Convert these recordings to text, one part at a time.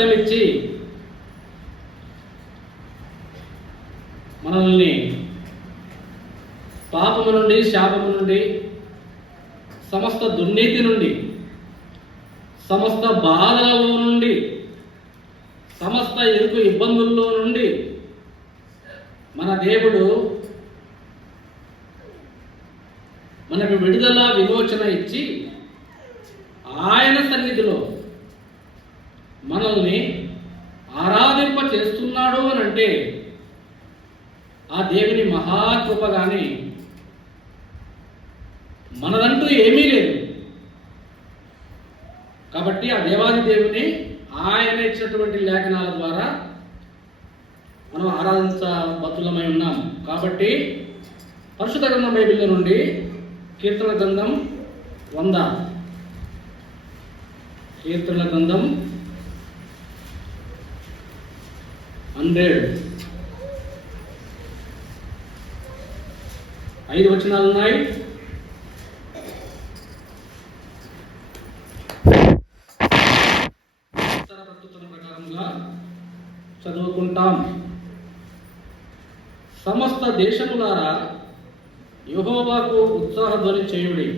రక్తమిచ్చి మనల్ని పాపము నుండి, శాపము నుండి, సమస్త దుర్నీతి నుండి, సమస్త బాధలలో నుండి, సమస్త ఇరుకు ఇబ్బందుల్లో నుండి మన దేవుడు మనకు విడుదల, విమోచన ఇచ్చి ఆయన సన్నిధిలో మనల్ని ఆరాధింప చేస్తున్నాడు అని అంటే ఆ దేవుని మహాకృప కానీ మనదంటూ ఏమీ లేదు. కాబట్టి ఆ దేవాది దేవుని ఆయన ఇచ్చినటువంటి లేఖనాల ద్వారా మనం ఆరాధించబద్ధులమై ఉన్నాం. కాబట్టి పరిశుద్ధ గ్రంథం బైబిల్ నుండి కీర్తన గ్రంథం 100, కీర్తన గ్రంథం 100 5 వచనాలు ఉన్నాయి. ప్రకారంగా చదువుకుంటాం. సమస్త దేశములారా యెహోవాకు ఉత్సాహధ్వని చేయుడి.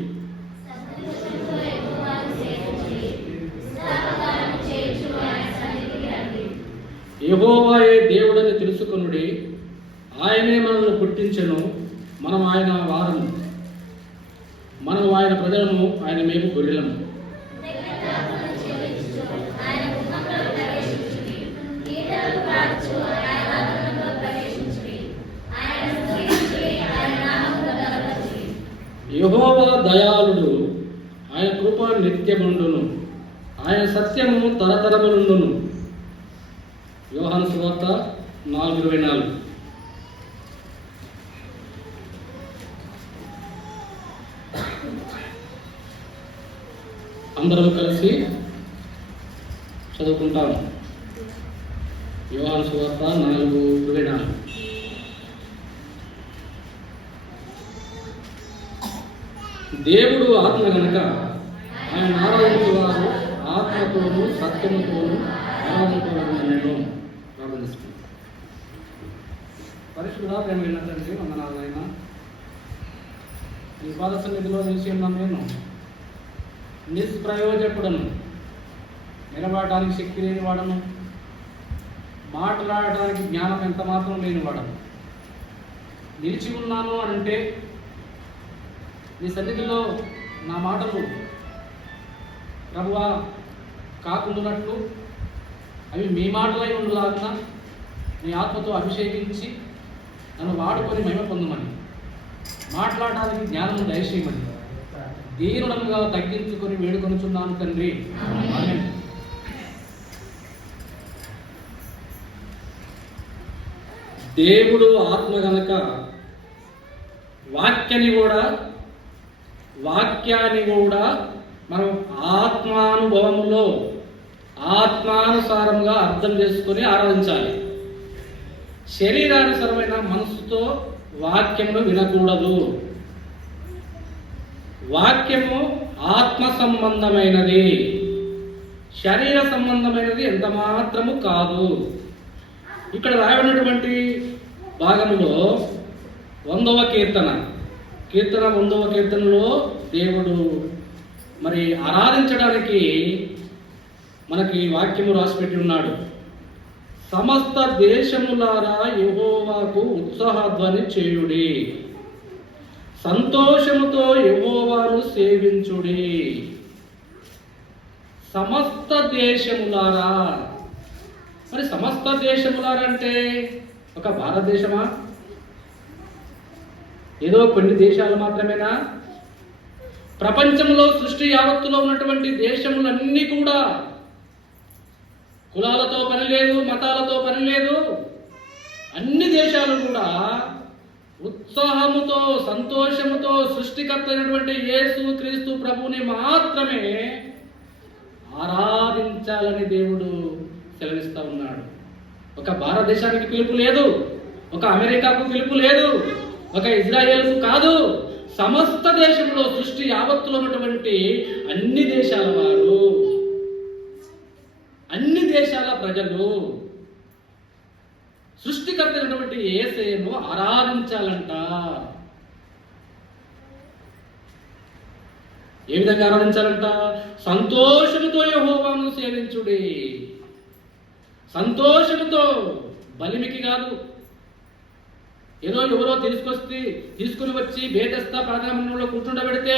యెహోవాయే దేవుడని తెలుసుకొనుడి. ఆయనే మనల్ని పుట్టించెను. మనం ఆయన వారము, మనం ఆయన ప్రజలము, ఆయన మేము గొర్రెలము. యెహోవా దయాళుడు, ఆయన కృప నిత్యముండును, ఆయన సత్యము తరతరములుండును. యోహాను సువార్త 4:24. అందరం కలిసి చదువుకుంటాం. యోహాను సువార్త 4:24. దేవుడు ఆత్మ గనక ఆయన ఆరాధించేవారు ఆత్మతోనూ సత్యముతోనూ ఆరాధించవలెను. ప్రార్థిస్తున్నాం. పరిశుద్ధ ప్రేమైన తండ్రి, వందనాలైనా ఈ పాద సన్నిధిలో నిలిచి ఉన్నాం. నేను నిష్ప్రయోజకుడను, నిలబడటానికి శక్తి లేని వాడను, మాట్లాడటానికి జ్ఞానం ఎంత మాత్రం లేని వాడను. నిలిచి ఉన్నాను అంటే నీ సన్నిధిలో నా మాటలు ప్రభువా కాకుండానట్లు అవి మీ మాటలై ఉండులాగున నీ ఆత్మతో అభిషేకించి నన్ను వాడుకొని మహిమ పొందమని, మాట్లాడడానికి జ్ఞానం దయచేయమని దీనుడంగా తగ్గించుకొని వేడుకొనుచున్నాను తండ్రి. ఆమేన్. దేవుడు ఆత్మ గనక వాక్యాన్ని కూడా మనం ఆత్మానుభవములో ఆత్మానుసారంగా అర్థం చేసుకొని ఆరాధించాలి. శరీరానుసారమైన మనసుతో వాక్యమును వినకూడదు. వాక్యము ఆత్మ సంబంధమైనది, శరీర సంబంధమైనది ఎంత మాత్రము కాదు. ఇక్కడ రాయబడినటువంటి భాగంలో 100వ కీర్తన 100వ కీర్తనలో దేవుడు మరి ఆరాధించడానికి మనకి వాక్యము రాసిపెట్టి ఉన్నాడు. సమస్త దేశములారా యెహోవాకు ఉత్సాహధ్వని చేయుడి, సంతోషముతో యెహోవాను సేవించుడి. సమస్త దేశములారా, మరి సమస్త దేశములారా అంటే ఒక భారతదేశమా? ఏదో కొన్ని దేశాలు మాత్రమేనా? ప్రపంచంలో సృష్టి యావత్తులో ఉన్నటువంటి దేశములన్నీ కూడా కులాలతో పని లేదు, మతాలతో పని లేదు. అన్ని దేశాలు కూడా ఉత్సాహముతో, సంతోషముతో సృష్టికర్త అయినటువంటి యేసు క్రీస్తు ప్రభువుని మాత్రమే ఆరాధించాలని దేవుడు సెలవిస్తా ఉన్నాడు. ఒక భారతదేశానికి పిలుపు లేదు, ఒక అమెరికాకు పిలుపు లేదు, ఒక ఇజ్రాయేల్కు కాదు. సమస్త దేశంలో సృష్టి యావత్తులో ఉన్నటువంటి అన్ని దేశాల వారు, అన్ని దేశాల ప్రజలు సృష్టికర్త అయినటువంటి యేసయ్యను ఆరాధించాలంట. ఏ విధంగా ఆరాధించాలంట? సంతోషముతో యెహోవాను సేవించుడి. సంతోషముతో, బలిమికి కాదు. ఏదో ఎవరో తీసుకుని వచ్చి బేతెస్తా ప్రార్థనా మందిరంలో కూర్చుండబెడితే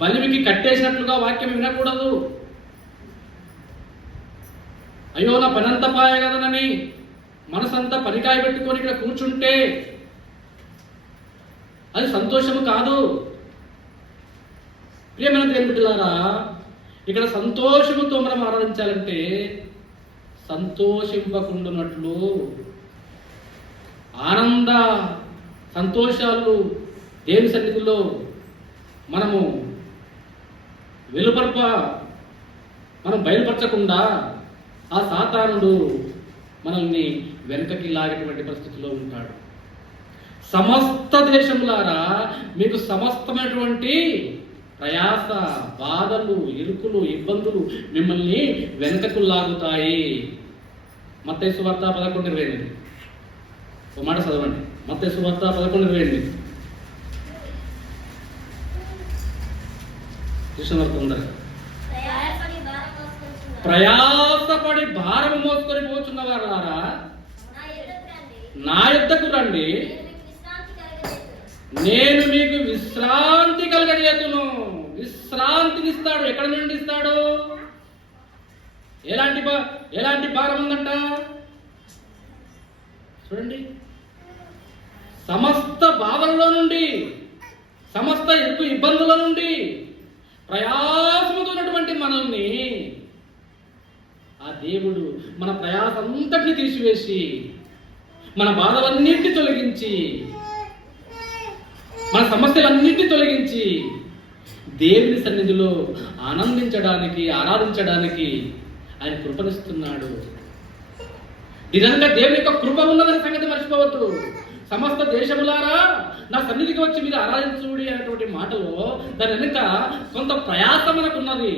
బలిమికి కట్టేసినట్లుగా వాక్యం వినకూడదు. అయ్యో నా పనంతా పాయ కదనని మనసంతా పనికాయ పెట్టుకొని ఇక్కడ కూర్చుంటే అది సంతోషము కాదు. ప్రియమైన దేవుని బిడ్డలారా, ఇక్కడ సంతోషముతో మనం ఆరాధించాలంటే సంతోషింపకుండునట్లు ఆనంద సంతోషాలు దేవుని సన్నిధిలో మనము మనం బయలుపరచకుండా ఆ సాతానుడు మనల్ని వెనుకకి లాగేటువంటి పరిస్థితిలో ఉంటాడు. సమస్త దేశములారా మీకు సమస్తమైనటువంటి ప్రయాస, బాధలు, ఇరుకులు, ఇబ్బందులు మిమ్మల్ని వెనుకకు లాగుతాయి. మత్తయి సువార్త 11:28. ఒక మాట చదవండి. మత్తయి సువార్త 11:28. కృష్ణవర్త ఉండాలి. ప్రయాసపడి భారము మోసుకొని పోచున్న వారులారా నా యుద్ధకు రండి, నేను మీకు విశ్రాంతి కలగజేతును. విశ్రాంతిని ఇస్తాడు. ఎక్కడి నుండి ఇస్తాడు? ఎలాంటి భారం ఉందంట చూడండి. సమస్త బాధల్లో నుండి, సమస్త ఇబ్బందుల నుండి ప్రయాసముతో ఉన్నటువంటి మనల్ని ఆ దేవుడు మన ప్రయాస అంతటిని తీసివేసి, మన బాధలన్నింటినీ తొలగించి, మన సమస్యలన్నింటినీ తొలగించి దేవుని సన్నిధిలో ఆనందించడానికి, ఆరాధించడానికి ఆయన కృపనిస్తున్నాడు. నిజంగా దేవుని యొక్క కృప ఉన్నదని సంగతి మర్చిపోవద్దు. సమస్త దేశములారా నా సన్నిధికి వచ్చి మీరు ఆరాధించుడి అనేటువంటి మాటలో దాని వెనుక కొంత ప్రయాస మనకున్నది,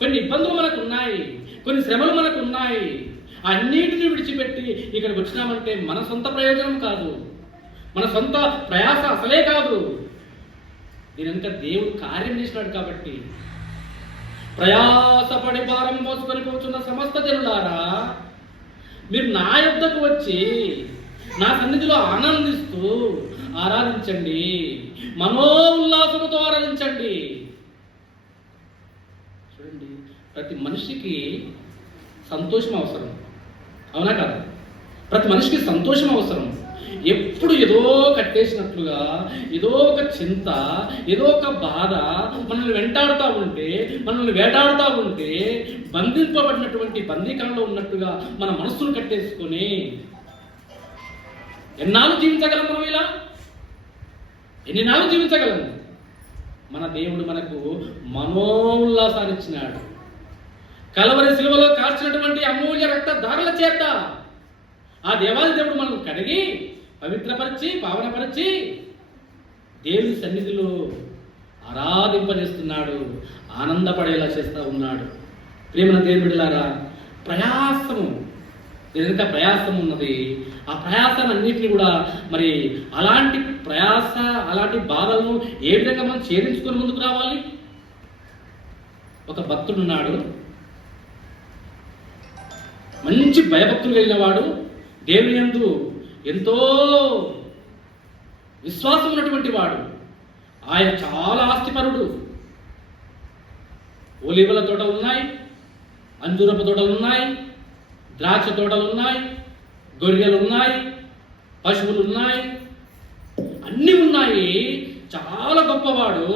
కొన్ని ఇబ్బందులు మనకు ఉన్నాయి, కొన్ని శ్రమలు మనకు ఉన్నాయి. అన్నిటిని విడిచిపెట్టి ఇక్కడికి వచ్చినామంటే మన సొంత ప్రయోజనం కాదు, మన సొంత ప్రయాస అసలే కాదు. దీని వెనుక దేవుడు కార్యం చేసినాడు. కాబట్టి ప్రయాసపడి భారం మోసుకొని పోతున్న సమస్త జనులారా మీరు నా యొద్దకు వచ్చి నా సన్నిధిలో ఆనందిస్తూ ఆరాధించండి, మనో ఉల్లాసముతో ఆరాధించండి. చూడండి, ప్రతి మనిషికి సంతోషం అవసరం, అవునా కదా? ప్రతి మనిషికి సంతోషం అవసరం. ఎప్పుడు ఏదో కట్టేసినట్లుగా, ఏదో ఒక చింత, ఏదో ఒక బాధ మనల్ని వెంటాడుతూ ఉంటే, మనల్ని వేటాడుతూ ఉంటే, బంధింపబడినటువంటి బందీకాలంలో ఉన్నట్టుగా మన మనస్సును కట్టేసుకొని ఎన్నాళ్ళు జీవించగలం? మనం ఇలా ఎన్ని నాళ్ళు జీవించగలము? మన దేవుడు మనకు మనోల్లాసాన్ని ఇచ్చినాడు. కలవరి శిలువలో కార్చినటువంటి అమూల్య రక్త దారుల చేత ఆ దేవాది దేవుడు మనల్ని కడిగి, పవిత్రపరిచి, పావనపరిచి దేవుని సన్నిధిలో ఆరాధింపజేస్తున్నాడు, ఆనందపడేలా చేస్తూ ఉన్నాడు. ప్రేమన దేవుని బిడ్డలారా, ప్రయాసము ఏదైతే ప్రయాసం ఉన్నది, ఆ ప్రయాసాలన్నింటినీ కూడా మరి అలాంటి ప్రయాస, అలాంటి బాధలను ఏ విధంగా మనం ఛేదించుకొని ముందుకు రావాలి? ఒక భక్తుడు ఉన్నాడు, మంచి భయభక్తులు కలిగిన వాడు, దేవుని యందు ఎంతో విశ్వాసం ఉన్నటువంటి వాడు. ఆయన చాలా ఆస్తిపరుడు. ఒలివల తోటలు ఉన్నాయి, అంజూరపు తోటలు ఉన్నాయి, ద్రాక్ష తోటలు ఉన్నాయి, గొర్రెలు ఉన్నాయి, పశువులు ఉన్నాయి, అన్నీ ఉన్నాయి. చాలా గొప్పవాడు.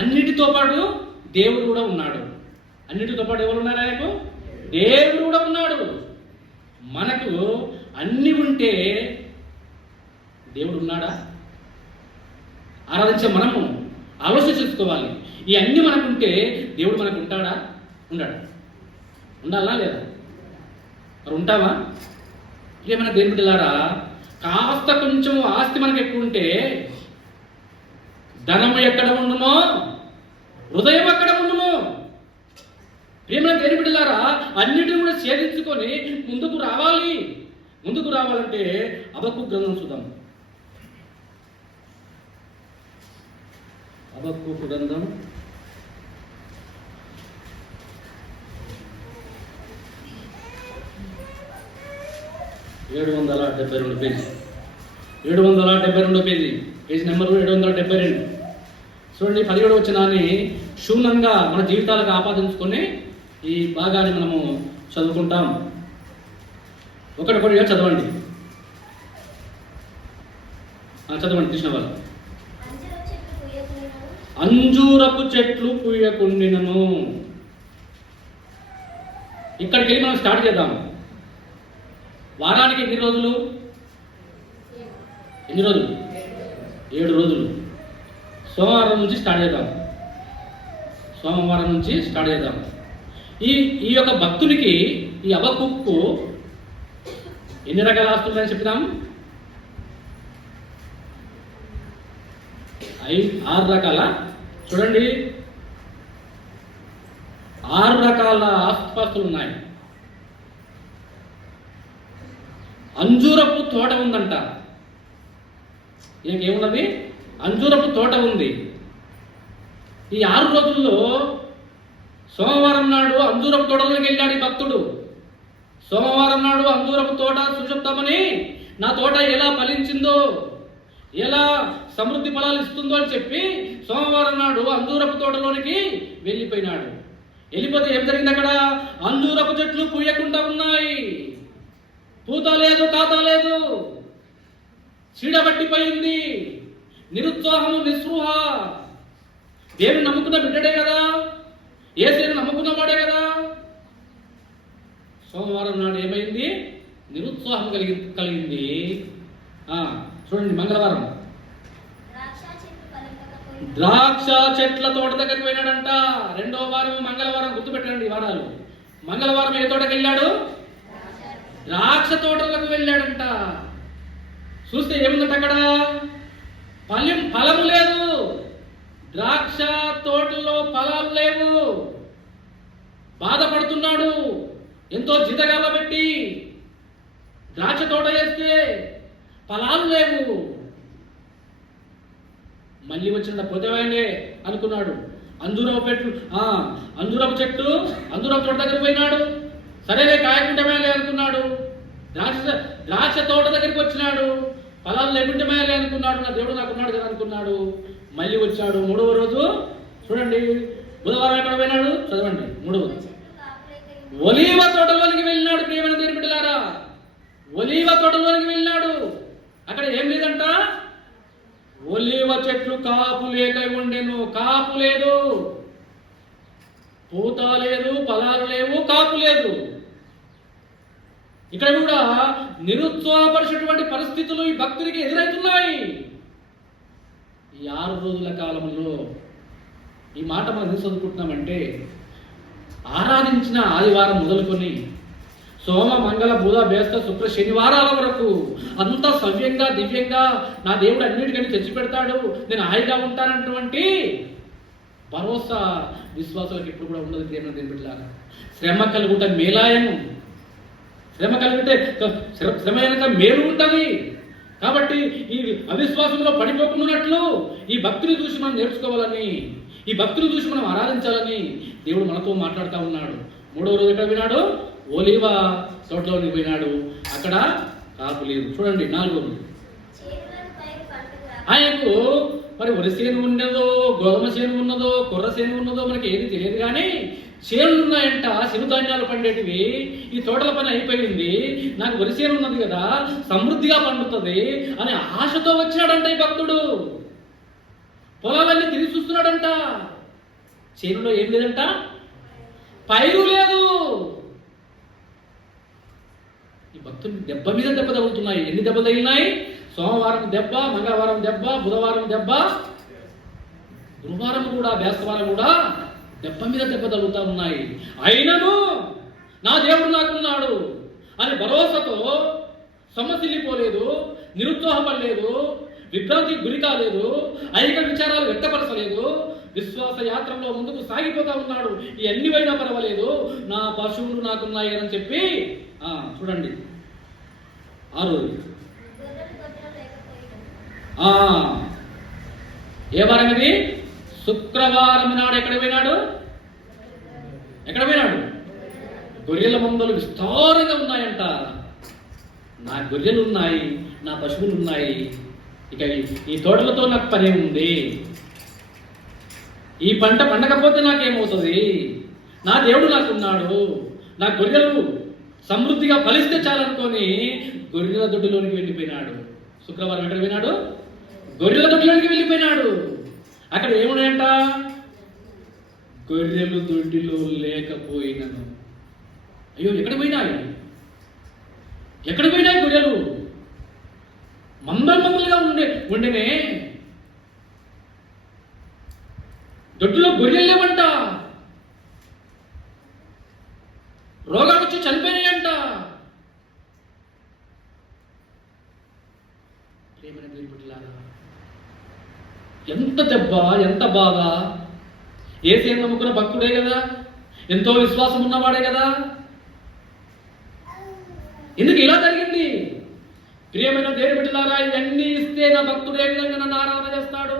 అన్నిటితో పాటు దేవుడు కూడా ఉన్నాడు. అన్నిటితో పాటు ఎవరు ఉన్నారు? ఆయనకు దేవుడు కూడా ఉన్నాడు. మనకు అన్ని ఉంటే దేవుడు ఉన్నాడా? ఆరాధించే మనము ఆలోచన చేసుకోవాలి. ఈ అన్ని మనకుంటే దేవుడు మనకు ఉంటాడా? ఉండడా? ఉండాలా లేదా? మరి ఉంటావా? ఏమైనా దేవుని బిడ్డలారా, కాస్త కొంచెం ఆస్తి మనకు ఎక్కువ ఉంటే ధనము ఎక్కడ ఉండునో హృదయం అక్కడ ఉండును. ప్రియమైన దేవుని బిడ్డలారా, అన్నిటిని కూడా ఛేదించుకొని ముందుకు రావాలి. ముందుకు రావాలంటే హబక్కూకు గ్రంథం చూద్దాం. హబక్కూకు గ్రంథం 772 పేజీ. 772 page, page number 772. చూడండి, 17వ వచనాన్ని క్షుణ్ణంగా మన జీవితాలకు ఆపాదించుకొని ఈ భాగాన్ని మనము చదువుకుంటాం. ఒకటిగా చదవండి. చదవండి కృష్ణ వాళ్ళు. అంజూరపు చెట్లు పూయకుండినను. ఇక్కడికి వెళ్ళి మనం స్టార్ట్ చేద్దాం. వారానికి ఎన్ని రోజులు? 7 రోజులు. సోమవారం నుంచి స్టార్ట్ చేద్దాం. ఈ యొక్క భక్తునికి, ఈ హబక్కూకు ఎన్ని రకాల ఆస్తులు అని చెప్తాం? 6 రకాల, చూడండి, 6 రకాల ఆస్తుపాస్తులు ఉన్నాయి. అంజూరపు తోట ఉందంట. ఇంకేమున్నది? అంజూరపు తోట ఉంది. ఈ 6 రోజుల్లో సోమవారం నాడు అంజూరపు తోటలోకి వెళ్ళాడు ఈ భక్తుడు. సోమవారం నాడు అంజూరపు తోట చూచుద్దామని, నా తోట ఎలా ఫలించిందో, ఎలా సమృద్ధి ఫలాలు ఇస్తుందో అని చెప్పి సోమవారం నాడు అంజూరపు తోటలోనికి వెళ్ళిపోయినాడు. వెళ్ళిపోతే ఏం జరిగింది? అక్కడ అంజూరపు చెట్లు పూయకుండా ఉన్నాయి. పూత లేదు, కాత లేదు, చీడబట్టిపోయింది. నిరుత్సాహము, నిస్పృహ. దేవుని నమ్ముకున్న బిడ్డడే కదా, యేసుని నమ్ముకున్న వాడే కదా. సోమవారం నాడు ఏమైంది? నిరుత్సాహం కలిగింది. చూడండి, మంగళవారం ద్రాక్ష చెట్ల తోట దగ్గరికి పోయినాడంట. 2వ వారం మంగళవారం, గుర్తుపెట్టండి వారాలు. మంగళవారం ఏ తోటకి వెళ్ళాడు? ద్రాక్ష తోటలకు వెళ్ళాడంట. చూస్తే ఏముందంట అక్కడ? ఫలము లేదు. ద్రాక్ష తోటలో ఫలాలు లేవు. బాధపడుతున్నాడు. ఎంతో జీతగాల పెట్టి ద్రాక్ష తోట వేస్తే ఫలాలు లేవు. మళ్ళీ వచ్చిన పోతేవాయనే అనుకున్నాడు. అంజూరపు చెట్టు, అంజూరపు తోట దగ్గరికి పోయినాడు. సరేలే, కాయకుంటమేలే అనుకున్నాడు. ద్రాక్ష తోట దగ్గరికి వచ్చినాడు. ఫలాలు లేకుంటమేలే అనుకున్నాడు. నా దేవుడు నాకున్నాడు కదా అనుకున్నాడు. మళ్ళీ వచ్చాడు 3వ రోజు. చూడండి, బుధవారం ఎక్కడ పోయినాడు? చదవండి. 3వ ఒలీవ తోటలోనికి వెళ్ళినాడు. ప్రియమైన దేవుని బిడ్డలారా, ఒలీవ తోటలోనికి వెళ్ళినాడు. అక్కడ ఏం లేదంట? ఒలీవ చెట్లు కాపు లేక ఉండెను. కాపు లేదు, పూత లేదు, ఫలాలు లేవు, కాపు లేదు. ఇక్కడ కూడా నిరుత్సాహపరిచేటువంటి పరిస్థితులు ఈ భక్తుడికి ఎదురవుతున్నాయి. ఈ 6 రోజుల కాలంలో ఈ మాట మనం ఎందుకు చదువుకుంటున్నామంటే, ఆరాధించిన ఆదివారం మొదలుకొని సోమ, మంగళ, బుధ, బేస్త, శుక్ర, శనివారాల వరకు అంత సవ్యంగా, దివ్యంగా నా దేవుడు అన్నిటికీ తెచ్చిపెడతాడు, నేను హాయిగా ఉంటానటువంటి భరోసా విశ్వాసాలకు ఎప్పుడు కూడా ఉండదు. దేవుని బిడ్డలారా, శ్రమ కలుగుట మేలాయను. శ్రమ కలిగితే శ్రమ వెనక మేలు ఉంటుంది. కాబట్టి ఈ అవిశ్వాసంలో పడిపోకున్నట్లు ఈ భక్తిని చూసి మనం నేర్చుకోవాలని, ఈ భక్తిని చూసి మనం ఆరాధించాలని దేవుడు మనతో మాట్లాడుతూ ఉన్నాడు. 3వ రోజు ఎక్కడ పోయినాడు? ఒలీవ తోటలోకి పోయినాడు. అక్కడ కాపు లేదు. చూడండి, 4వ రోజు ఆయనకు మరి వరి చేను ఉన్నదో, గోధుమ చేను ఉన్నదో, కొర్ర చేను ఉన్నదో మనకి ఏది తెలియదు. కానీ చేనులు ఉన్నాయంట, సిరుధాన్యాలు పండేటివి. ఈ తోటల పని అయిపోయింది, నాకు వరి చేను ఉన్నది కదా, సమృద్ధిగా పండుతుంది అని ఆశతో వచ్చాడంట ఈ భక్తుడు. పొలాలన్నీ తిరిగి చూస్తున్నాడంట. చేనులో ఏం లేదంట? పైరు లేదు. ఈ భక్తుని దెబ్బ మీద దెబ్బ తగులుతున్నాయి. ఎన్ని దెబ్బలు తగిలినాయి? సోమవారం దెబ్బ, మంగళవారం దెబ్బ, బుధవారం దెబ్బ, గురువారం కూడా, బేస్తవారం కూడా దెబ్బ మీద దెబ్బ తగులుతా ఉన్నాయి. అయినను నా దేవుడు నాకున్నాడు అని భరోసాతో సొమ్మసిల్లిపోలేదు, నిరుత్సాహపడలేదు, విభ్రాంతికి గురి కాలేదు, ఐక విచారాలు వ్యక్తపరచలేదు. విశ్వాస యాత్రలో ముందుకు సాగిపోతా ఉన్నాడు. ఎన్నివైనా పర్వాలేదు, నా పశువులు నాకున్నాయి అని చెప్పి చూడండి 6 ఏ వారం ఇది? శుక్రవారం నాడు ఎక్కడ పోయినాడు? గొర్రెల మందలు విస్తారంగా ఉన్నాయంట. నా గొర్రెలు ఉన్నాయి, నా పశువులు ఉన్నాయి, ఇక ఈ తోటలతో నాకు పని ఉంది. ఈ పంట పండకపోతే నాకేమవుతుంది? నా దేవుడు నాకున్నాడు. నా గొర్రెలు సమృద్ధిగా ఫలిస్తే చాలనుకొని గొర్రెల దొడ్డిలోనికి వెళ్ళిపోయినాడు. శుక్రవారం ఎక్కడ పోయినాడు? గొర్రెల దొడ్డిలోనికి వెళ్ళిపోయినాడు. అక్కడ ఏమున్నాయంట? గొర్రెలు దొడ్డిలో లేకపోయినను. అయ్యో, ఎక్కడ పోయినాయి గొర్రెలు? మందలుగా ఉండేనే దొడ్డులో గొర్రెలు లేవంట. రోగాలు వచ్చి చనిపోయినాయంట. ప్రేమైన దేవుని బిడ్డలారా, ఎంత దెబ్బ, ఎంత బాధ! యేసుని నమ్ముకున్న భక్తుడే కదా, ఎంతో విశ్వాసం ఉన్నవాడే కదా. ఎందుకు ఇలా జరిగింది? ప్రియమైన దేవుని బిడ్డలారా, ఇవన్నీ ఇస్తే నా భక్తుడు ఏ విధంగా నన్ను ఆరాధన చేస్తాడు,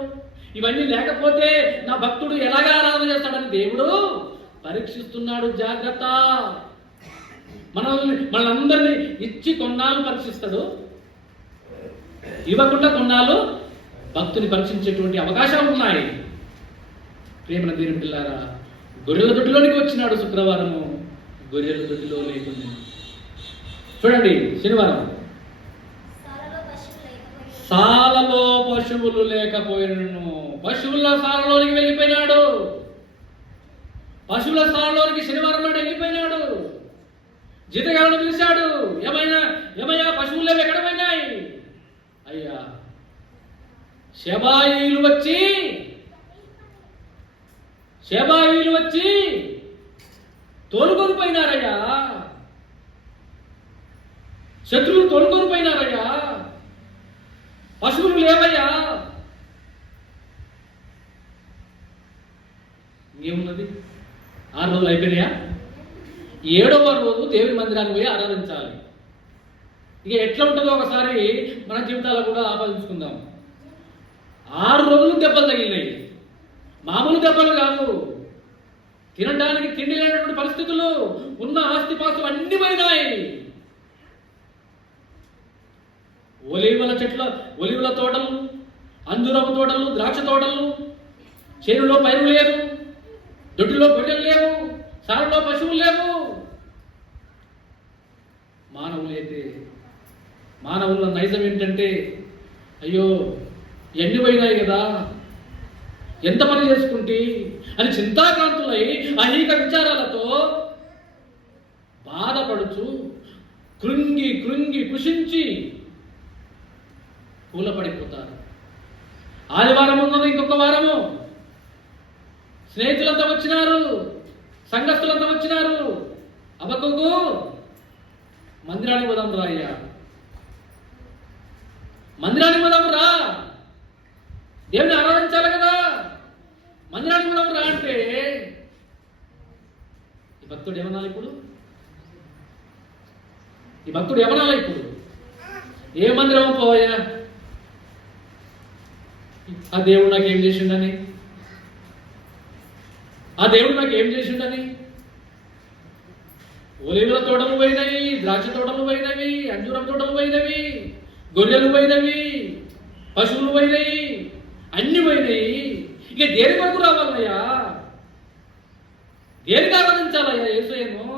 ఇవన్నీ లేకపోతే నా భక్తుడు ఎలాగా ఆరాధన చేస్తాడని దేవుడు పరీక్షిస్తున్నాడు. జాగ్రత్త! మనందరినీ ఇచ్చి కొన్నాళ్ళు పరీక్షిస్తాడు, ఇవ్వకుండా కొన్నాళ్ళు భక్తుని పరీక్షించేటువంటి అవకాశాలు ఉన్నాయి. ప్రేమన దేవుని బిడ్డలారా, గొర్రెల దొడ్డిలోనికి వచ్చినాడు శుక్రవారము, గొర్రెల దొడ్డిలో లేకుండా. చూడండి, శనివారం సాలలో పశువులు లేకపోయినను. పశువుల సాలలోనికి వెళ్ళిపోయినాడు. పశువుల సాలలోనికి శనివారం నాడు వెళ్ళిపోయినాడు. జీతగాలను పిలిచాడు. ఏమయ్యా పశువులు లేవు, ఎక్కడ పోయినాయి? అయ్యా, శబాయిలు వచ్చి తోలుకొని పోయినారయ్యా. శత్రువులు తోలుకొని పోయినారయ్యా. పశువులు లేవయ్యా. ఇంకేమున్నది? 6 రోజులు అయిపోయినాయా? 7వ రోజు దేవుని మందిరానికి పోయి ఆరాధించాలి. ఇక ఎట్లా ఉంటుందో ఒకసారి మన జీవితాల్లో కూడా ఆపాదించుకుందాం. 6 రోజులు దెబ్బలు తగిలినాయి. మామూలు దెబ్బలు కాదు. తినడానికి తిండి లేనటువంటి పరిస్థితులు, ఉన్న ఆస్తిపాస్తులు అన్ని పోయినాయి. ఒలివల తోటలు, అంజూరపు తోటలు, ద్రాక్ష తోటలు, చేనులో పైరు లేదు, దొడ్డిలో గొడ్డలు లేవు, సారులో పశువులు లేవు. మానవుల నైజం ఏంటంటే, అయ్యో ఎన్ని పోయినాయి కదా, ఎంత పని చేసుకుంటే అని చింతాక్రాంతులై అనేక విచారాలతో బాధపడుచు కృంగి కృషించి కూలపడిపోతారు. ఆదివారం ఉన్నది, ఇంకొక వారము స్నేహితులంతా వచ్చినారు, సంఘస్థులంతా వచ్చినారు. హబక్కూకు, మందిరానికి పోదాం రా అయ్యా, మందిరానికి పోదాం రా, దేవుని ఆరాధించాలి కదా, మందిరానికి పోదాం రా అంటే ఈ భక్తుడు ఏమనాలి ఇప్పుడు? ఏ మందిరం పోయా, ఆ దేవుడు నాకేం చేసిండని, ఒలివల తోటలు పోయినవి, ద్రాక్ష తోటలు పోయినవి, అంజూరం తోటలు పోయినవి, గొర్రెలు పోయినవి, పశువులు పోయినాయి, అన్ని పోయినాయి. ఇక దేని కొరకు రావాలయ్యా? దేనికి ఆరాధించాలయ్యా యేసయ్యను?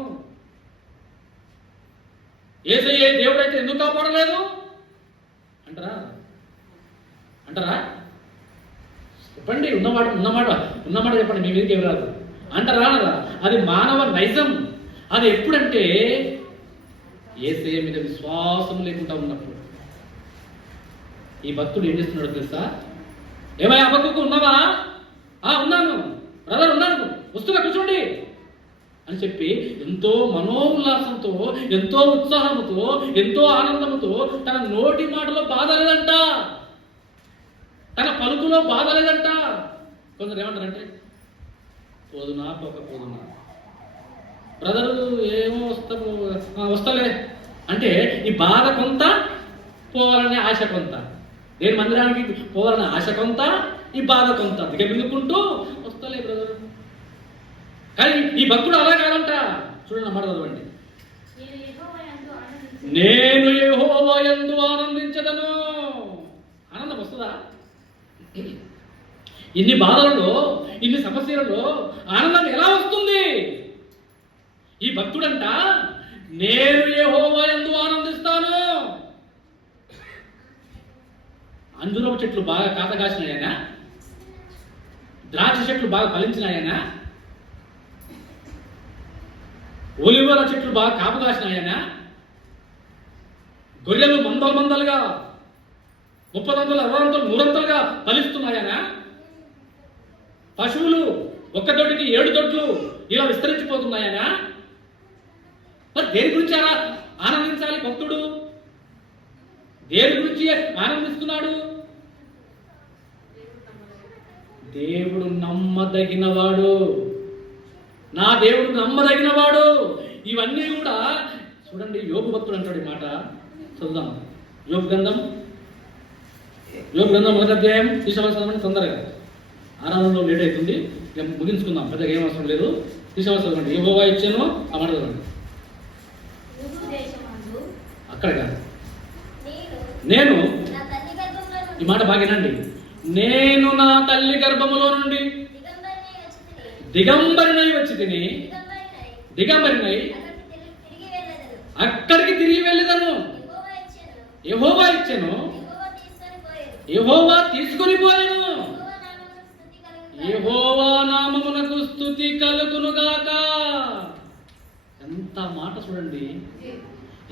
యేసయ్య దేవుడైతే ఎందుకు కాపాడలేదు అంటారా? చెప్పండి, ఉన్నమాట చెప్పండి, మీ మీదకి ఏమి రాదు అంటారా? అది మానవ నైజం. అది ఎప్పుడంటే యేసయ్య మీద విశ్వాసం లేకుండా ఉన్నప్పుడు. ఈ భక్తుడు ఏం చేస్తున్నాడు తెలుసా? ఏమయ్యా హబక్కూకు ఉన్నావా? ఉన్నాను బ్రదర్, ఉన్నాను, వస్తున్నా, కూర్చోండి అని చెప్పి ఎంతో మనోల్లాసంతో, ఎంతో ఉత్సాహంతో, ఎంతో ఆనందంతో, తన నోటి మాటలో బాధ లేదంట, తన పలుకులో బాధ లేదంట, కొందరు ఏమంటారంటే పోదునా పోకపోదునా, బ్రదరు ఏమో వస్తలే అంటే ఈ బాధ కొంత, పోవాలనే ఆశ కొంత. నేను మందిరానికి పోవాలనే ఆశ కొంత, ఈ బాధ కొంత దిగమిందుకుంటూ వస్తలే బ్రదరు. కానీ ఈ భక్తుడు అలా కాదంట. చూడండి మాట చదవండి. నేను యెహోవా యందు ఆనందించదను. ఆనందం వస్తుందా? ఇన్ని బాధలలో, ఇన్ని సమస్యలలో ఆనందం ఎలా వస్తుంది? ఈ భక్తుడంట నేను యెహోవా యందు ఆనందిస్తాను. అంజూరపు చెట్లు బాగా కాత కాసినాయనా? ద్రాక్ష చెట్లు బాగా ఫలించినాయనా? ఒలివల చెట్లు బాగా కాపు కాసినాయనా? గొర్రెలు మందలుగా 30 అంతలు 60 అంతలు 100 అంతలుగా ఫలిస్తున్నాయనా? పశువులు ఒక్క దొడ్డికి 7 దొడ్లు ఇలా విస్తరించిపోతున్నాయనా? మరి దేని గురించి అలా ఆనందించాలి భక్తుడు? దేని గురించి ఆనందిస్తున్నాడు? దేవుడు నమ్మదగినవాడు, నా దేవుడు నమ్మదగినవాడు. ఇవన్నీ కూడా చూడండి. యోబు భక్తుడు అంటాడు ఈ మాట. చదువుదాం. యోబు గ్రంథం 1వ అధ్యాయం తీసుకోవాల్సిన తొందరగా. ఆరాధనలో లేట్ అవుతుంది, ఇక ముగించుకుందాం. పెద్దగా ఏం అవసరం లేదు. తీసుకోవాల్సిన యెహోవా ఇచ్చాను ఆ మాట చదవండి. అక్కడ కాదు, నేను ఈ మాట బాగేనండి. నేను నా తల్లి గర్భములో నుండి దిగంబరినై వచ్చి తిని దిగంబరినై అక్కడికి తిరిగి వెళ్ళేదను. యెహోవా ఇచ్చాను, యెహోవా తీసుకొని పోయాను. యెహోవా నామమునకు స్తుతి కలుగును గాక. ఎంత మాట చూడండి,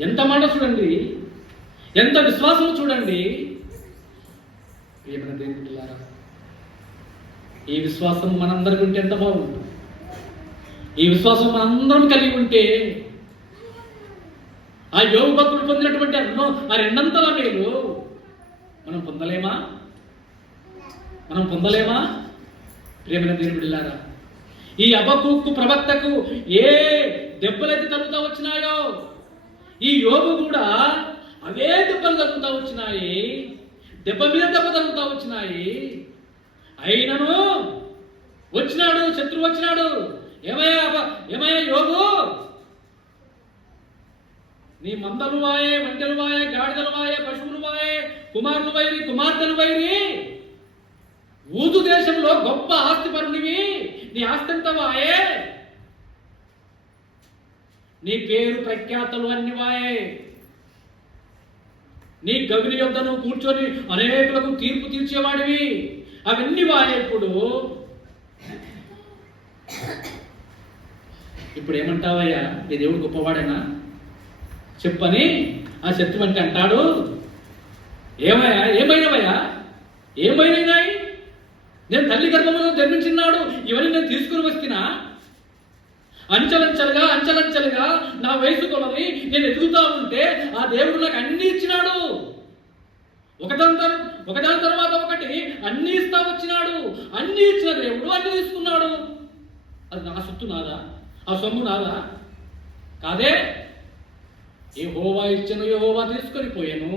ఎంత మాట చూడండి, ఎంత విశ్వాసం చూడండి. ఏమైనా దేవుని బిడ్డలారా, ఈ విశ్వాసం మనందరికి ఉంటే ఎంత బాగుంటుంది. ఈ విశ్వాసం మనందరం కలిగి ఉంటే ఆ యోగు భక్తుడు పొందినటువంటి ఆ 2 అంతల మేలు మనం పొందలేమా? మనం పొందలేమా? ప్రియమైన దేవుని బిడ్డలారా, ఈ హబక్కూకు ప్రవక్తకు ఏ దెబ్బలైతే తగులుతా వచ్చినాయో ఈ యోగు కూడా అవే దెబ్బలు తగులుతా వచ్చినాయి. దెబ్బ మీద దెబ్బ తగులుతా వచ్చినాయి. అయినను వచ్చినాడు, శత్రువు వచ్చినాడు. ఏమయ్యా యోగు, నీ మందలు వాయే, ఒంటెలు వాయే, గాడిదలు వాయే, పశువులు వాయే, కుమారులు వైరి, కుమార్తెలు వైరి. ఊదు దేశంలో గొప్ప ఆస్తి పరునివి, నీ ఆస్తి ఎంత వాయే, నీ పేరు ప్రఖ్యాతలు అన్ని వాయే. నీ గవిని యొద్దను కూర్చొని అనేకులకు తీర్పు తీర్చేవాడివి, అవన్నీ వాయే. ఇప్పుడు ఏమంటావయ్యా, నీ దేవుడు గొప్పవాడేనా చెప్పని ఆ శత్రువు అంటే అంటాడు. ఏమయ్యా, ఏమైనవయ్యా, ఏమైనాయి? నేను తల్లి గర్భంలో జన్మించినాడు, ఇవన్నీ నేను తీసుకుని వస్తున్నా. అంచెలంచెలుగా నా వయసు కొలది నేను ఎదుగుతా ఉంటే ఆ దేవుడు నాకు అన్ని ఇచ్చినాడు. ఒకదాని తర్వాత ఒకటి అన్ని ఇస్తా వచ్చినాడు. అన్ని ఇచ్చిన దేవుడు అన్ని తీసుకున్నాడు. అది నా సొత్తు నాదా? ఆ సొమ్ము నాదా? కాదే. యెహోవా ఇచ్చెను, యెహోవా తీసుకొని పోయాను.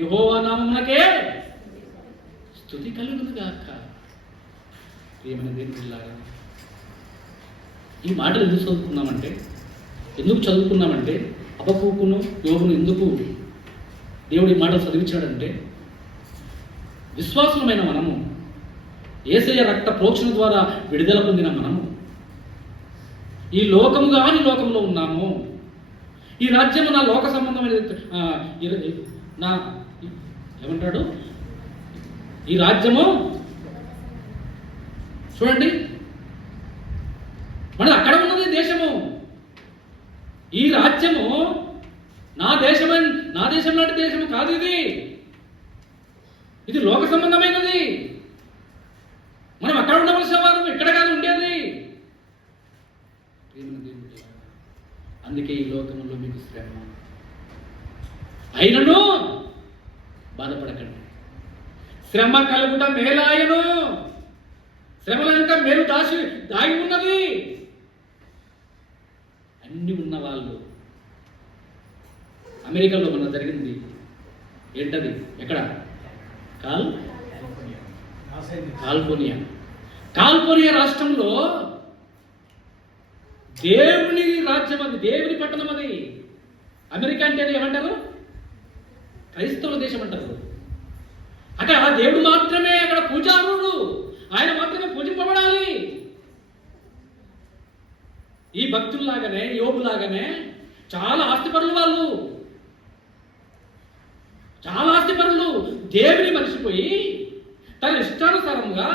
యెహోవా నామమునకే స్తుతి కలుగును గాక. ప్రియమైన దేవుని బిడ్డలారా, ఈ మాటలు ఎందుకు చదువుకున్నామంటే హబక్కూకును యోబును ఎందుకు దేవుడు ఈ మాటలు చదివించాడంటే, విశ్వాసమైన మనము, యేసయ్య రక్త ప్రోక్షణ ద్వారా విడుదల పొందిన మనము ఈ లోకముగా అని లోకంలో ఉన్నాము. ఈ రాజ్యము నా లోక సంబంధమైన నా ఏమంటాడు, ఈ రాజ్యము చూడండి, మనది అక్కడ ఉన్నది దేశము. ఈ రాజ్యము నా దేశం లాంటి దేశము కాదు. ఇది లోక సంబంధమైనది. మనం అక్కడ ఉండవలసిన వారు ఇక్కడ కాదు ఉండేది. అందుకే ఈ లోకంలో మీకు శ్రమ. అయినను బాధపడకండి, శ్రమ కలుగుట మేలాయను. శ్రమల వెనుక మేలు దాగి ఉన్నది. అన్ని ఉన్న వాళ్ళు అమెరికాలో మొన్న జరిగింది ఏంటది? ఎక్కడ? కాలిఫోర్నియా రాష్ట్రంలో దేవుని రాజ్యం అది, దేవుని పట్టణం అది. అమెరికా అంటే ఏమంటారు? క్రైస్తవ దేశం అంటారు. అక్కడ దేవుడు మాత్రమే అక్కడ పూజారుడు, ఆయన మాత్రమే పూజింపబడాలి. ఈ భక్తుల్లాగానే యోగులాగానే చాలా ఆస్తిపరులు వాళ్ళు, చాలా ఆస్తిపరులు దేవుని మర్చిపోయి తన ఇష్టానుసారంగా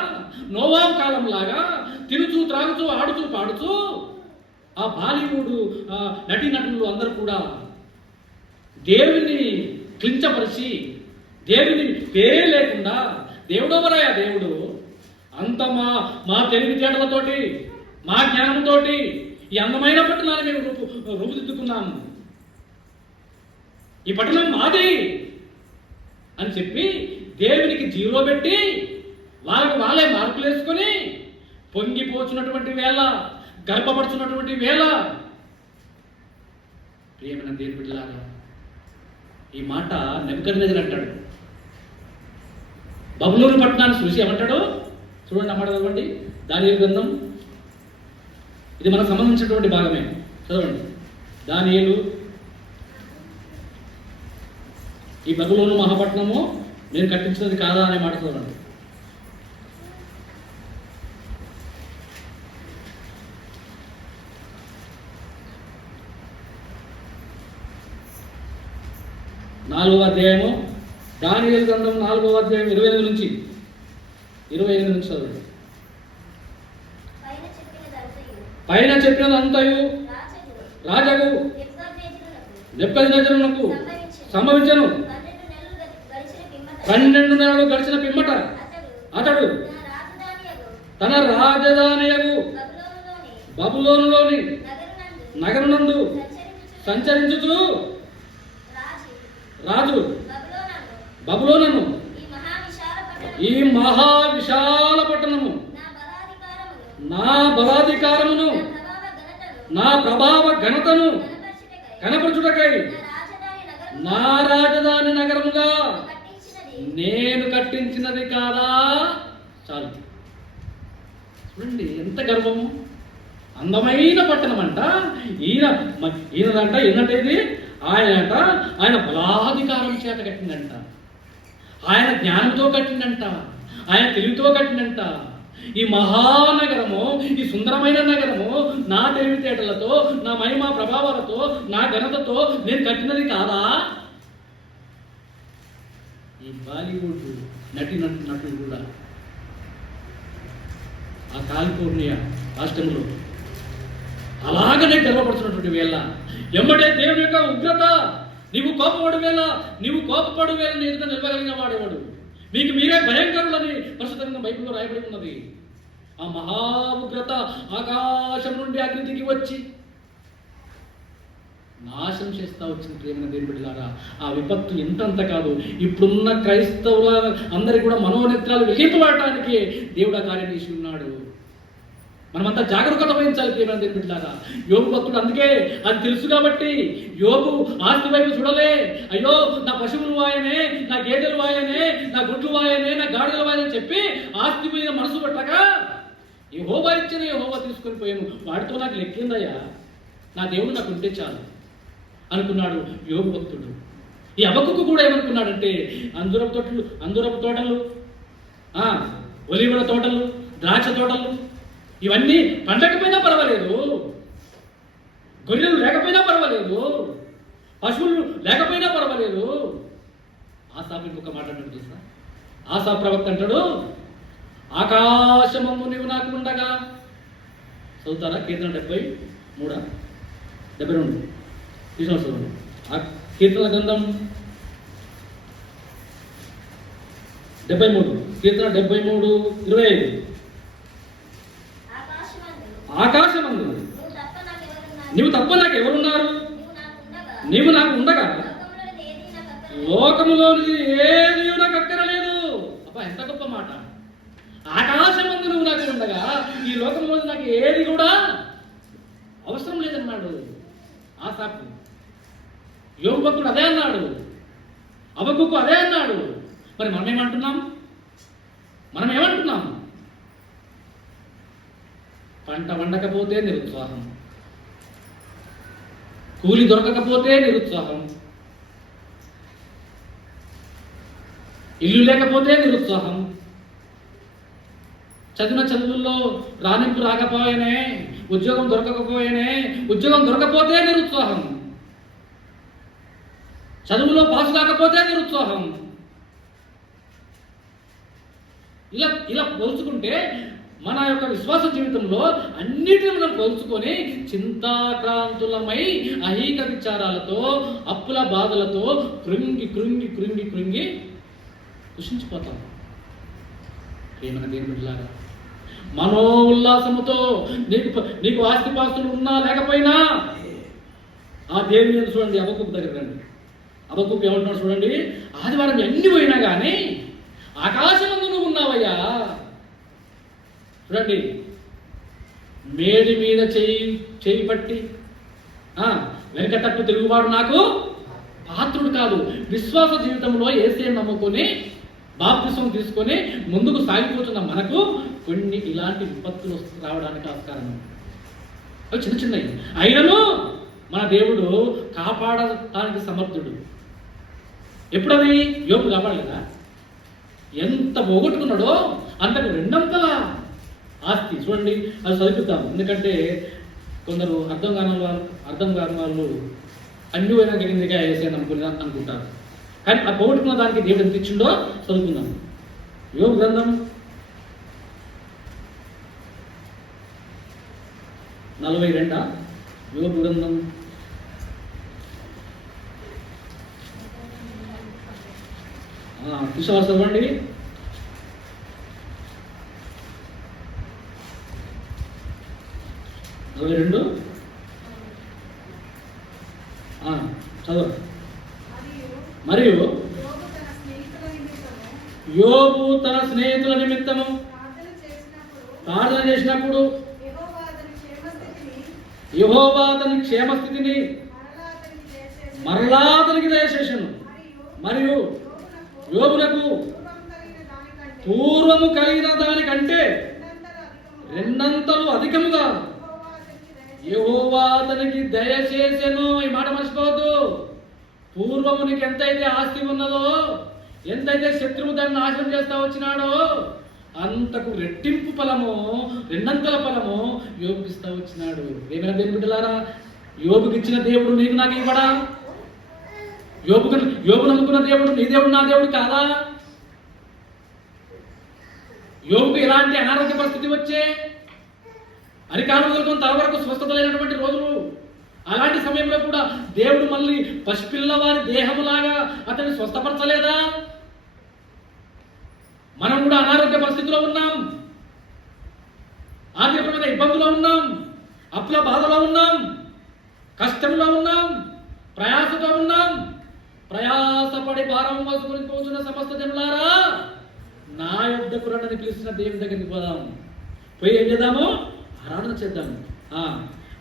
నోవాహు కాలంలాగా తినుచూ త్రాగుతూ ఆడుతూ పాడుతూ ఆ బాలీవుడ్ నటీనటులు అందరూ కూడా దేవుని క్లించపరిచి దేవుని పేరే లేకుండా దేవుడెవరయ్యా దేవుడు? అంత మా తెలివితేటలతోటి మా జ్ఞానంతో ఈ అందమైన పట్టణాన్ని మేము రూపుదిద్దుకున్నాము, ఈ పట్టణం మాది అని చెప్పి దేవునికి జీరో పెట్టి వాళ్ళే మార్కులు వేసుకొని పొంగిపోచున్నటువంటి వేళ, గర్భపడుతున్నటువంటి వేళ, ప్రియమైన దేవుని బిడ్డలారా, ఈ మాట నెబుకద్నెజరు అంటాడు. బబులోను పట్టణాన్ని చూసి ఏమంటాడు? చూడండి, అన్నమాట చదవండి. దానియేలు గ్రంథం, ఇది మనకు సంబంధించినటువంటి భాగమే. చదవండి. దానియేలు, ఈ బబులోను మహాపట్నము నేను కట్టించినది కాదా అనే మాట చదవండి. నాలుగవ అధ్యాయము, దానియేలు గ్రంథం 4వ అధ్యాయం 28 నుంచి చదవండి. పైన చెప్పినదంతయు రాజగు నెబుకద్నెజరునకు సంభవించెను. 12 నెలలు గడిచిన పిమ్మట అతడు తన రాజధానియగు బబులోనులోని నగరునందు సంచరించుచు రాజు బబులోనును, ఈ మహావిశాల పట్టణము నా బలాధికారమును నా ప్రభావ ఘనతను కనపరచుటకై నా రాజధాని నగరముగా నేను కట్టించినది కాదా? చాలు. చూడండి ఎంత గర్వము. అందమైన పట్టణం అంట. ఈయనదంట ఏంటంటే ఇది ఆయన బలాధికారం చేత కట్టిందంట, ఆయన జ్ఞానంతో కట్టిందంట, ఆయన తెలివితో కట్టిందంట. ఈ మహానగరము, ఈ సుందరమైన నగరము నా తెలివితేటలతో, నా మహిమా ప్రభావాలతో, నా ఘనతతో నేను కట్టినది కాదా? ఈ బాలీవుడ్ నటులు కూడా ఆ కాలిఫోర్నియా రాష్ట్రంలో అలాగనే గర్వపడుతున్నటువంటి వేళ ఎమ్మటే దేవుని యొక్క ఉగ్రత, నీవు కోపపడు వేళ నీ ఎదుట నిలవగలిగిన వాడేవాడు, మీకు మీరే భయంకరులని పరిశుద్ధంగా బైబిల్లో రాయబడి ఉన్నది. ఆ మహా ఉగ్రత ఆకాశం నుండి అగ్నికి వచ్చి నాశనం చేస్తా వచ్చిన ప్రియమైన దేవుని బిడ్డలారా, ఆ విపత్తు ఎంతంత కాదు. ఇప్పుడున్న క్రైస్తవుల అందరికీ కూడా మనోనేత్రాలు వెలిగింపబడటానికి దేవుడు ఆ కార్యం చేసి ఉన్నాడు. మనమంతా జాగరూకత వహించాలి ప్రియమైన దేవుని బిడ్డలారా. యోబు భక్తుడు అందుకే అది తెలుసు కాబట్టి యోబు ఆస్తి వైపు చూడలే. అయ్యో నా పశువులు వాయనే, నా గేదెలు వాయనే, నా గుడ్లు వాయనే, నా గాడిదలు వాయని చెప్పి ఆస్తి మీద మనసు పెట్టక యెహోవా ఇచ్చిన యెహోవా తీసుకొని పోయాను, వాడితో నాకు లెక్కిందయ్యా, నా దేవుడు నాకు ఉంటే చాలు అనుకున్నాడు యోబు భక్తుడు. ఈ హబక్కూకు కూడా ఏమనుకున్నాడంటే అంజూరపు తోటలు, ఒలీవల తోటలు, ద్రాక్ష తోటలు ఇవన్నీ పండకపోయినా పర్వాలేదు, గొర్రెలు లేకపోయినా పర్వాలేదు, పశువులు లేకపోయినా పర్వాలేదు. ఆసాపు ఇంకొక మాట అంటాడు తెలుసా? ఆసాపు ప్రవక్త అంటాడు, ఆకాశమందు నీవు నాకు ఉండగా. చదువుతారా? కీర్తన 73 72 చూడండి. కీర్తన గ్రంథం 73, కీర్తన 73 25. ఆకాశమందు నీవు తప్ప నాకు ఎవరున్నారు? నీవు నాకు ఉండగా లోకములోని ఏది నాకు అక్కరలేదు. అబ్బా ఎంత గొప్ప మాట. ఆకాశమందు నువ్వు నాకు ఉండగా ఈ లోకంలో నాకు ఏది కూడా అవసరం లేదన్నాడు ఆసాపు. యోబు భక్తుడు అదే అన్నాడు, హబక్కూకు అదే అన్నాడు. మరి మనం ఏమంటున్నాం? పంట వండకపోతే నిరుత్సాహం, కూలి దొరకకపోతే నిరుత్సాహం, ఇల్లు లేకపోతే నిరుత్సాహం, చదివిన చదువుల్లో రాణింపు రాకపోయేనే, ఉద్యోగం దొరకకపోయేనే, ఉద్యోగం దొరకపోతే నిరుత్సాహం, చదువులో పాసు కాకపోతే నిరుత్సాహం. ఇలా పోల్చుకుంటే మన యొక్క విశ్వాస జీవితంలో అన్నిటిని మనం పోల్చుకొని చింతాక్రాంతులమై అహీక విచారాలతో, అప్పుల బాధలతో కృంగి కృంగి కృంగి కృంగి కృషించిపోతాం. ఏమైనా దేని బిడ్డలారా, మనో ఉల్లాసముతో నీకు ఆస్తిపాస్తులు ఉన్నా లేకపోయినా ఆ దేవుని చూడండి. హబక్కూకు దగ్గర రండి. హబక్కూకు ఏమంటున్నాడు చూడండి, ఆదివారం ఎన్ని పోయినా కానీ ఆకాశమందు నువ్వు ఉన్నావయ్యా. చూడండి, మేడి మీద చేయి పట్టి వెనకటట్టు తిరుగుబాటు నాకు పాత్రుడు కాదు. విశ్వాస జీవితంలో యేసుని నమ్ముకొని బాప్తిసం తీసుకొని ముందుకు సాగిపోతున్న మనకు కొన్ని ఇలాంటి విపత్తులు రావడానికి ఆస్కారం. అవి చిన్న చిన్నవి అయినను మన దేవుడు కాపాడటానికి సమర్థుడు. ఎప్పుడది యోబు కాపాడలేదా? ఎంత పోగొట్టుకున్నాడో అంతకు రెండంతల ఆస్తి. చూడండి, అది చదివిద్దాం. ఎందుకంటే కొందరు అర్థం కాని వాళ్ళు అన్ని పోయినా కిందిగా వేసేది అనుకుంటారు. కానీ ఆ పోగొట్టుకున్న దానికి దేవుడు ఎంత ఇచ్చిండో చదువుకుందాం. యోబు గ్రంథం 42. యోబు గ్రంథం 42 చదవండి. చదువు. మరియు యోబు తన స్నేహితుల నిమిత్తము ప్రార్థన చేసినప్పుడు యెహోవా అతని క్షేమస్థితిని మరలా అతనికి దయచేసెను. మరియు యోబునకు పూర్వము కలిగిన దానికంటే రెండంతలు అధికముగా యెహోవా అతనికి దయచేసెను. ఈ మాట మర్చిపోవద్దు. పూర్వము నీకు ఎంతైతే ఆస్తి ఉన్నదో, ఎంతైతే శత్రువు దాన్ని నాశనం చేస్తా వచ్చినాడో అంతకు రెట్టింపు ఫలము, రెండంతల ఫలము యోబుకి ఇస్తా వచ్చినాడు. ఏమైనా దేవుని బిడ్డలారా, యోబుకి ఇచ్చిన దేవుడు నీకు నాకు ఇవ్వడా? యోబు నమ్ముకున్న దేవుడు నీ దేవుడు నా దేవుడు కాదా? యోబుకు ఎలాంటి అనారోగ్య పరిస్థితి వచ్చే, అరికాలం వరకు తల వరకు స్వస్థత లేనటువంటి రోజులు. అలాంటి సమయంలో కూడా దేవుడు మళ్ళీ పసిపిల్లవారి దేహములాగా అతన్ని స్వస్థపరచలేదా? మనం కూడా అనారోగ్య పరిస్థితిలో ఉన్నాం, ఆర్థికమైన ఇబ్బందులో ఉన్నాం, అప్పుల బాధలో ఉన్నాం, కష్టంలో ఉన్నాం, ప్రయాసతో ఉన్నాం. ప్రయాసపడి భారం మోసుకొని పోతున్న సమస్త జనులారా, నా యొద్దకు రండని పిలిచిన దేవుని దగ్గరికి పోదాం. పోయి ఏం చేద్దాము? ఆరాధన చేద్దాము.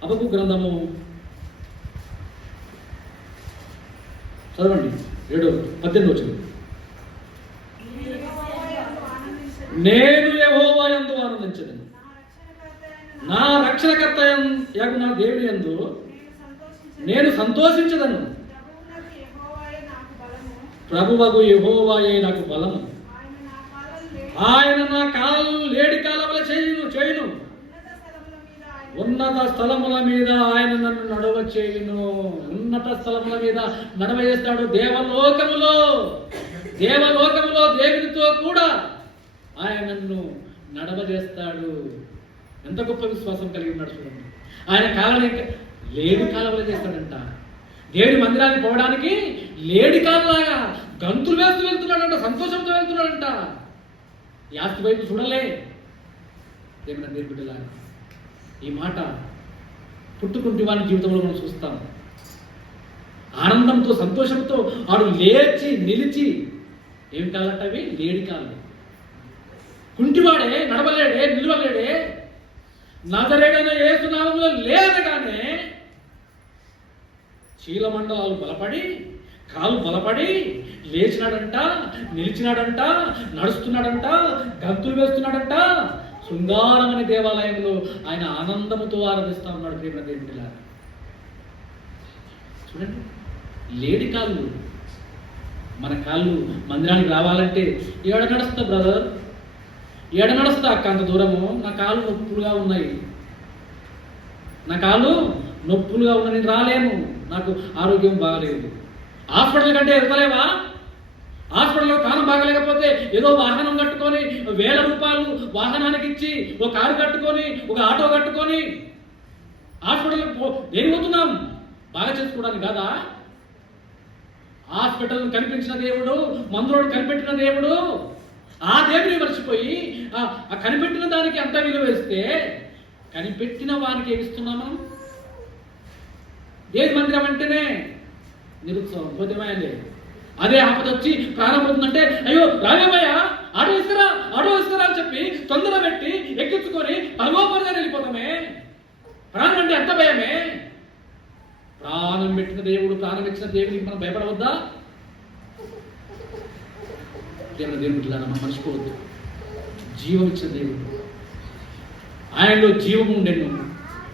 హబక్కూకు గ్రంథము చదవండి. 7:18 నేను యెహోవా యందు ఆనందించదను, నా రక్షణకర్త యగు నా దేవుని యందు నేను సంతోషించదను. ప్రభువగు యెహోవాయే నాకు బలము, ఆయన నా కాళ్ళు లేడి కాలముల చేయును. ఉన్నత స్థలముల మీద ఆయన నన్ను నడవ చేయును. ఉన్నత స్థలముల మీద నడవ చేస్తాడు. దేవలోకములో దేవునితో కూడా ఆయన నన్ను నడవ చేస్తాడు. ఎంత గొప్ప విశ్వాసం కలిగి ఉన్నాడు చూడండి. ఆయన కాలని లేడి కాలములు చేస్తాడంట. దేవుడి మందిరానికి పోవడానికి లేడి కాలలాగా గంతులు వేస్తూ వెళ్తున్నాడంట, సంతోషంతో వెళ్తున్నాడంట. యాస్తి వైపు చూడలే. ఏమన్నా దేవుడి బిడ్డలారా, ఈ మాట పుట్టుకుంటి వారి జీవితంలో మనం చూస్తాం. ఆనందంతో సంతోషంతో వాడు లేచి నిలిచి, ఏం కాలంట అవి? లేడి కాళ్ళు. కుంటివాడే నడవలేడే, నిలవలేడే, నజరేడైన యేసు నామములో లేదగానే చీలమండలాలు బలపడి, కాలు బలపడి లేచినాడంట, నిలిచినాడంట, నడుస్తున్నాడంట, గంతులు వేస్తున్నాడంట. శృంగారమని దేవాలయంలో ఆయన ఆనందముతో ఆరాధిస్తా ఉన్నాడు. ప్రేమ దేవుడిలా చూడండి, లేడి కాళ్ళు. మన కాళ్ళు మందిరానికి రావాలంటే ఏడ నడుస్తా బ్రదర్, ఏడ నడుస్తా అక్క, అంత దూరము, నా కాళ్ళు నొప్పులుగా ఉన్నాయి, నా కాళ్ళు నొప్పులుగా ఉన్నాయి, నేను రాలేను, నాకు ఆరోగ్యం బాగలేదు. హాస్పిటల్ కంటే ఎదగలేవా? హాస్పిటల్లో కాలం బాగలేకపోతే ఏదో వాహనం కట్టుకొని 1000 రూపాయలు వాహనానికి ఇచ్చి ఒక కారు కట్టుకొని, ఒక ఆటో కట్టుకొని హాస్పిటల్కి దేని పోతున్నాం? బాగా చేసుకోవడానికి కాదా? హాస్పిటల్ కనిపించిన దేవుడు, మందులోడు కనిపెట్టిన దేవుడు, ఆ దేవుని మర్చిపోయి ఆ కనిపెట్టిన దానికి అంత విలువ వేస్తే కనిపెట్టిన వానికి ఏమిస్తున్నాం మనం? దేవుని మందిరం అంటేనే నిరుత్సవం, పోతేమయ్యండి. అదే ఆపద వచ్చి ప్రాణం పోతుందంటే, అయ్యో రావేమయ్యా, ఆటో ఇస్తారా, ఆటో ఇస్తారా అని చెప్పి తొందర పెట్టి ఎక్కించుకొని పరమోపరిగా వెళ్ళిపోతామే. ప్రాణం అంటే ఎంత భయమే. ప్రాణం పెట్టిన దేవుడు, ప్రాణం ఇచ్చిన దేవుడికి మనం భయపడవద్దా? దేవుడు మనం మర్చిపోవద్దు. జీవం ఇచ్చిన దేవుడు, ఆయనలో జీవము ఉండెను,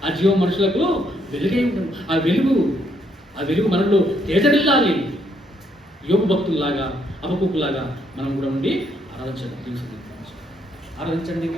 ఆ జీవం మనుషులకు వెలుగై ఉండను. ఆ వెలుగు మనలో తేజరిల్లాలి. యోగు భక్తుల్లాగా, అబకులాగా మనం కూడా ఉండి ఆరాధించండి. ఆరాధించండి.